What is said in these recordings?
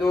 2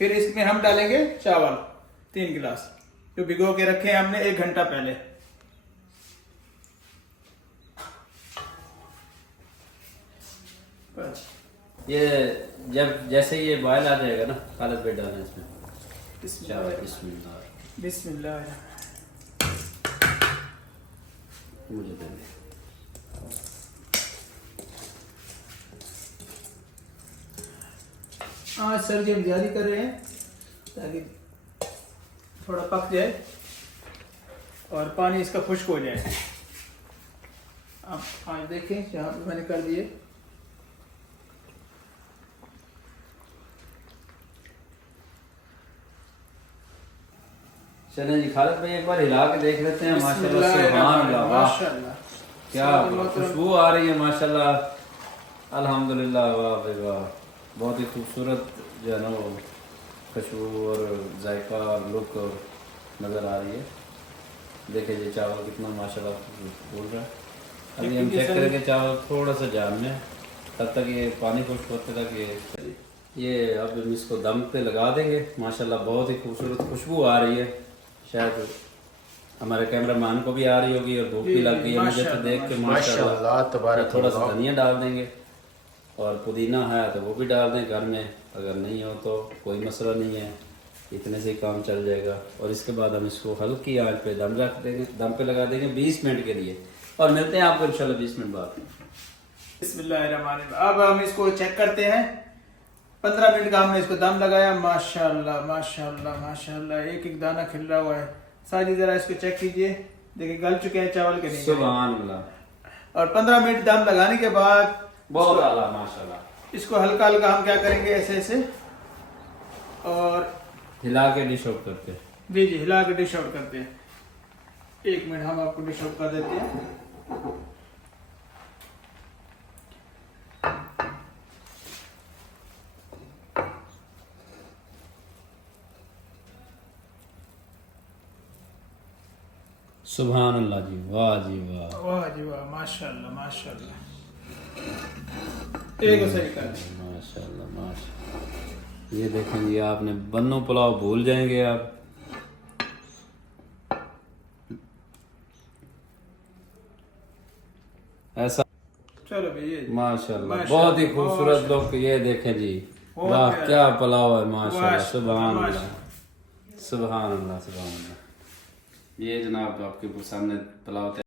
फिर इसमें हम डालेंगे चावल 3 गिलास जो भिगो के रखे हैं हमने 1 घंटा पहले। बस ये जब जैसे ये बॉयल आ जाएगा ना खालिद भाई डालना इसमें चावल। बिस्मिल्लाह। बिस्मिल्लाह। मुझे दे दे। आज सर जी हम तैयारी कर रहे हैं ताकि थोड़ा पक जाए और पानी इसका खुश्क हो जाए। आप आज देखें यहाँ पे मैंने कर दिए। चलें जी खालिद भाई एक बार हिला के देख लेते हैं। माशाल्लाह सुभान अल्लाह, वाह माशाल्लाह क्या खुशबू आ रही है माशाल्लाह अल्हम्दुलिल्लाह। वाह भाई वाह, बहुत ही खूबसूरत जो है ना वो खुशबू और जायका और लुक और नज़र आ रही है। देखिए ये चावल कितना माशाल्लाह फूल रहा है। अभी हम चेक करेंगे चावल थोड़ा सा जाम में, तब तक ये पानी खुश्क होते तक ये अब हम इसको दम पे लगा देंगे। माशाल्लाह बहुत ही खूबसूरत खुशबू आ रही है। शायद हमारे कैमरामैन को भी आ रही होगी और भूख भी लग गई है मुझे तो देख के माशाल्लाह। थोड़ा सा धनिया डाल देंगे और पुदीना है तो वो भी डाल दें घर में, अगर नहीं हो तो कोई मसला नहीं है, इतने से ही काम चल जाएगा। और इसके बाद हम इसको हल्की आंच पे दम रख देंगे, दम पे लगा देंगे 20 मिनट के लिए और मिलते हैं आपको इंशाल्लाह 20 मिनट बाद। बिस्मिल्लाहिर्रहमानिर्रहीम। अब हम इसको चेक करते हैं। 15 मिनट का हमने इसको दम लगाया। माशाल्लाह माशाल्लाह माशाल्लाह, एक एक दाना खिल रहा हुआ है। साजी जरा इसको चेक कीजिए, देखिए गल चुके हैं चावल के नहीं। सुभान अल्लाह। और 15 मिनट दम लगाने के बाद बहुत आला माशाल्लाह। इसको हल्का हल्का हम क्या करेंगे ऐसे ऐसे और हिला के डिश आउट करते हैं। जी जी हिला के डिश आउट करते हैं। 1 मिनट हम आपको डिश आउट कर देते हैं। सुभान अल्लाह जी, वाह जी वाह, वाह जी वाह, माशाल्लाह माशाल्लाह। एक सही कर माशाल्लाह माशाल्लाह। ये देखें जी, आपने बन्नो पुलाव भूल जाएंगे आप। ऐसा चलो भैया माशाल्लाह बहुत ही खूबसूरत लोग। ये देखें जी, वाह क्या पुलाव है माशाल्लाह। सुभान अल्लाह सुभान अल्लाह सुभान अल्लाह। ये जनाब आपके सामने पुलाव